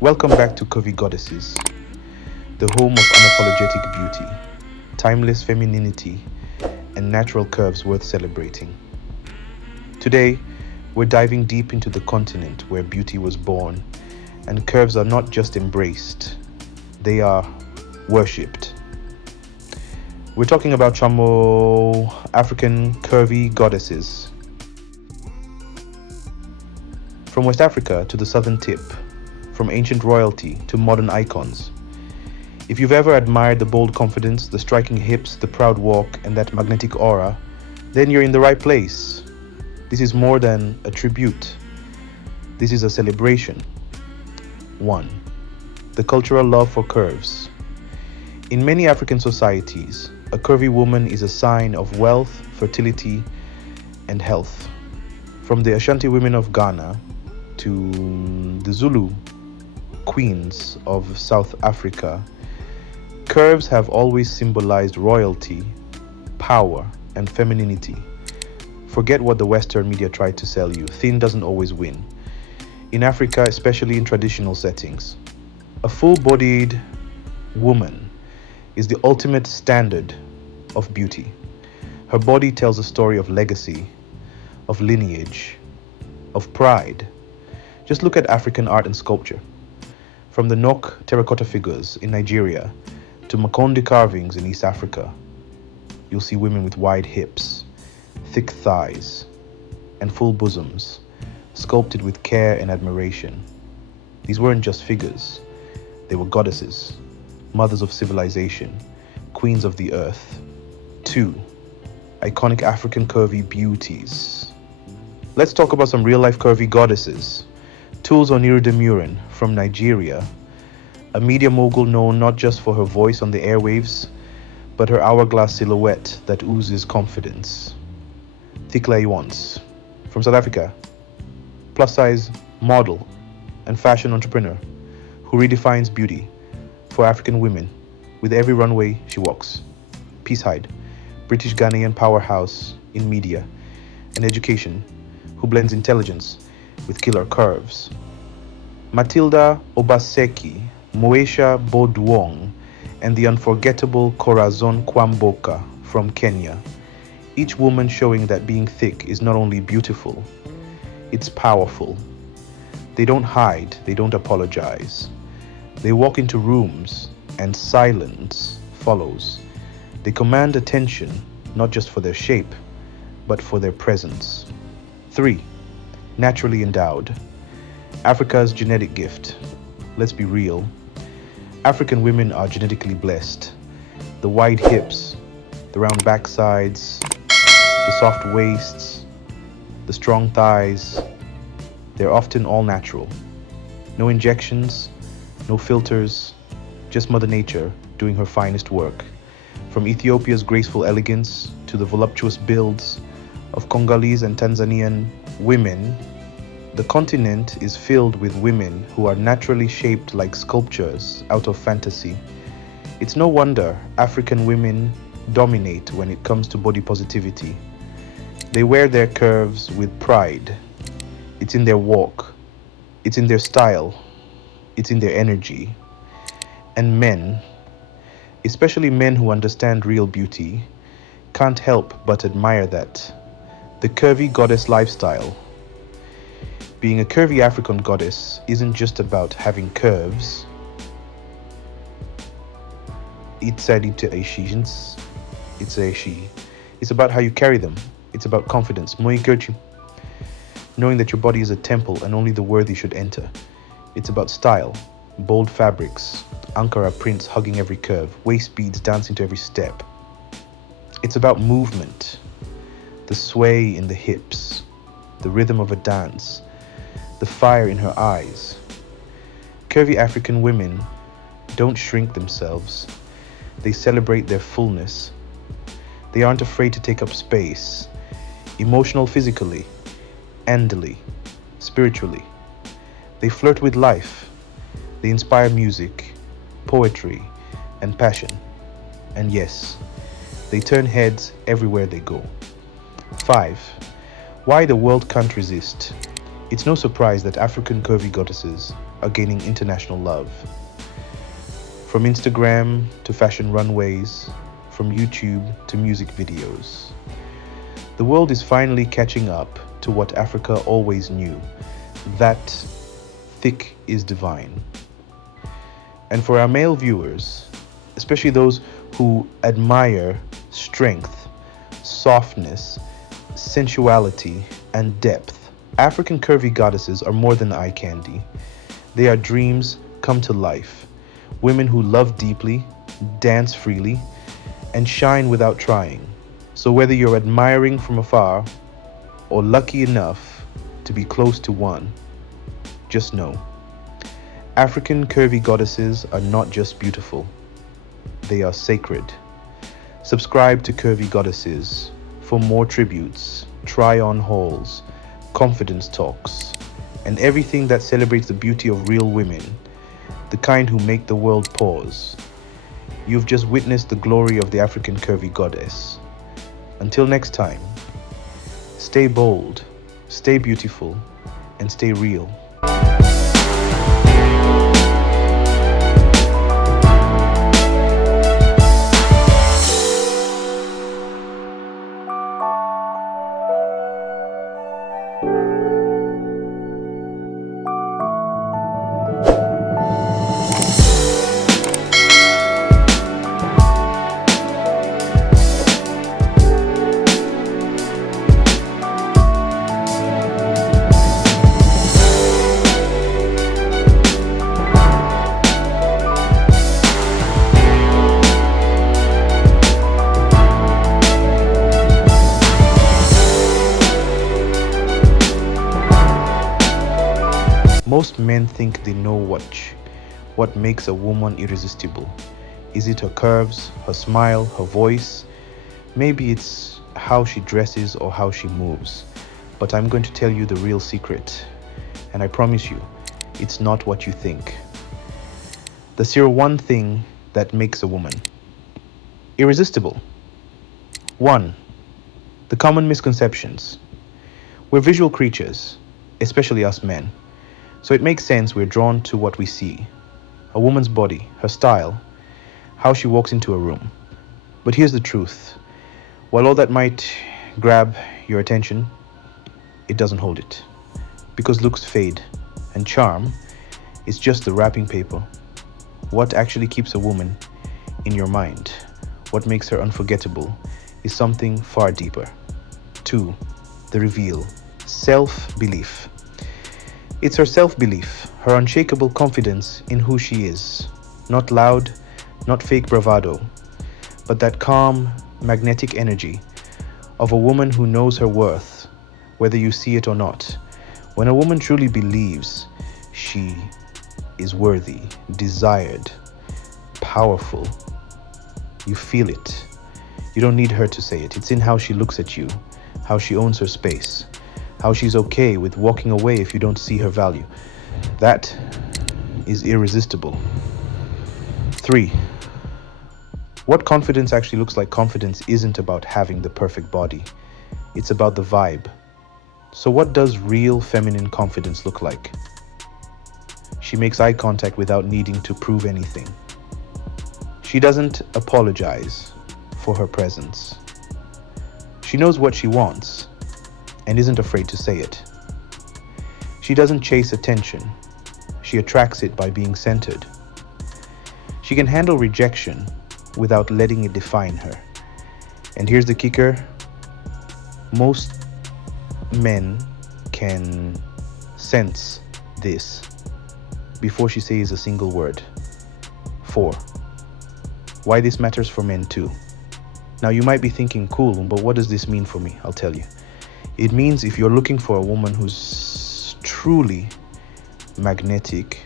Welcome back to CurvyGoddesses, the home of unapologetic beauty, timeless femininity, and natural curves worth celebrating. Today, we're diving deep into the continent where beauty was born, and curves are not just embraced, they are worshipped. We're talking about Chamo African curvy goddesses. From West Africa to the southern tip, from ancient royalty to modern icons. If you've ever admired the bold confidence, the striking hips, the proud walk, and that magnetic aura, then you're in the right place. This is more than a tribute. This is a celebration. 1. The cultural love for curves. In many African societies, a curvy woman is a sign of wealth, fertility, and health. From the Ashanti women of Ghana to the Zulu queens of South Africa, curves have always symbolized royalty, power, and femininity. Forget what the Western media tried to sell you. Thin doesn't always win. In Africa, especially in traditional settings, a full-bodied woman is the ultimate standard of beauty. Her body tells a story of legacy, of lineage, of pride. Just look at African art and sculpture. From the Nok terracotta figures in Nigeria to Makonde carvings in East Africa, you'll see women with wide hips, thick thighs, and full bosoms, sculpted with care and admiration. These weren't just figures, they were goddesses, mothers of civilization, queens of the earth. 2. Iconic African curvy beauties. Let's talk about some real-life curvy goddesses. Tools Onirudemurin from Nigeria, a media mogul known not just for her voice on the airwaves, but her hourglass silhouette that oozes confidence. Thikla Iwans from South Africa, plus-size model and fashion entrepreneur who redefines beauty for African women with every runway she walks. Peace Hyde, British Ghanaian powerhouse in media and education who blends intelligence with killer curves. Matilda Obaseki, Moesha Bodwong, and the unforgettable Corazon Kwamboka from Kenya. Each woman showing that being thick is not only beautiful, it's powerful. They don't hide, they don't apologize. They walk into rooms and silence follows. They command attention, not just for their shape, but for their presence. 3. Naturally endowed. Africa's genetic gift. Let's be real. African women are genetically blessed. The wide hips, the round backsides, the soft waists, the strong thighs, they're often all natural. No injections, no filters, just Mother Nature doing her finest work. From Ethiopia's graceful elegance to the voluptuous builds of Congolese and Tanzanian women, the continent is filled with women who are naturally shaped like sculptures out of fantasy. It's no wonder African women dominate when it comes to body positivity. They wear their curves with pride. It's in their walk, it's in their style, it's in their energy. And men, especially men who understand real beauty, can't help but admire that. The curvy goddess lifestyle. Being a curvy African goddess isn't just about having curves. It's a she. It's about how you carry them. It's about confidence. Knowing that your body is a temple and only the worthy should enter. It's about style, bold fabrics, Ankara prints hugging every curve, waist beads dancing to every step. It's about movement, the sway in the hips, the rhythm of a dance, the fire in her eyes. Curvy African women don't shrink themselves. They celebrate their fullness. They aren't afraid to take up space, emotional physically, endly, spiritually. They flirt with life. They inspire music, poetry, and passion. And yes, they turn heads everywhere they go. 5. Why the world can't resist. It's no surprise that African curvy goddesses are gaining international love. From Instagram to fashion runways, from YouTube to music videos. The world is finally catching up to what Africa always knew, that thick is divine. And for our male viewers, especially those who admire strength, softness, sensuality, and depth, African curvy goddesses are more than eye candy. They are dreams come to life. Women who love deeply, dance freely, and shine without trying. So whether you're admiring from afar or lucky enough to be close to one, just know, African curvy goddesses are not just beautiful, they are sacred. Subscribe to Curvy Goddesses for more tributes, try-on hauls, confidence talks, and everything that celebrates the beauty of real women, the kind who make the world pause. You've just witnessed the glory of the African curvy goddess. Until next time, stay bold, stay beautiful, and stay real. Most men think they know what makes a woman irresistible. Is it her curves, her smile, her voice? Maybe it's how she dresses or how she moves. But I'm going to tell you the real secret. And I promise you, it's not what you think. There's here one thing that makes a woman irresistible. 1. The common misconceptions. We're visual creatures, especially us men. So it makes sense we're drawn to what we see. A woman's body, her style, how she walks into a room. But here's the truth. While all that might grab your attention, it doesn't hold it. Because looks fade, and charm is just the wrapping paper. What actually keeps a woman in your mind, what makes her unforgettable, is something far deeper. 2. The reveal. Self-belief. It's her self-belief, her unshakable confidence in who she is. Not loud, not fake bravado, but that calm, magnetic energy of a woman who knows her worth, whether you see it or not. When a woman truly believes she is worthy, desired, powerful, you feel it. You don't need her to say it. It's in how she looks at you, how she owns her space, how she's okay with walking away if you don't see her value. That is irresistible. 3. What confidence actually looks like. Confidence isn't about having the perfect body. It's about the vibe. So what does real feminine confidence look like? She makes eye contact without needing to prove anything. She doesn't apologize for her presence. She knows what she wants and isn't afraid to say it. She doesn't chase attention. She attracts it by being centered. She can handle rejection without letting it define her. And here's the kicker. Most men can sense this before she says a single word. 4. Why this matters for men too. Now you might be thinking, cool, but what does this mean for me? I'll tell you. It means if you're looking for a woman who's truly magnetic,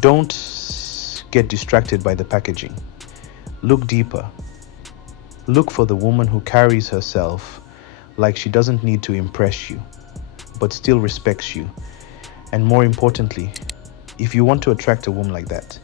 don't get distracted by the packaging. Look deeper. Look for the woman who carries herself like she doesn't need to impress you, but still respects you. And more importantly, if you want to attract a woman like that,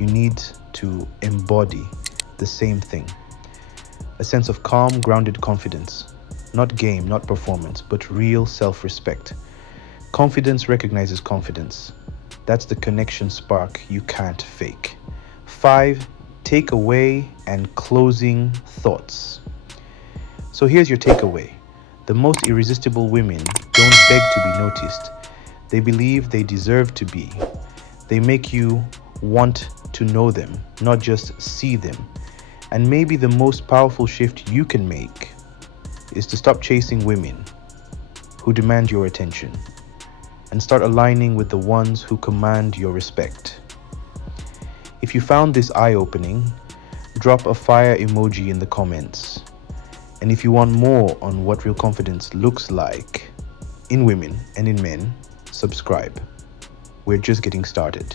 you need to embody the same thing. A sense of calm, grounded confidence. Not game, not performance, but real self-respect. Confidence recognizes confidence. That's the connection spark you can't fake. 5. Takeaway and closing thoughts. So here's your takeaway. The most irresistible women don't beg to be noticed. They believe they deserve to be. They make you want to know them, not just see them. And maybe the most powerful shift you can make is to stop chasing women who demand your attention and start aligning with the ones who command your respect. If you found this eye-opening, drop a fire emoji in the comments. And if you want more on what real confidence looks like in women and in men, subscribe. We're just getting started.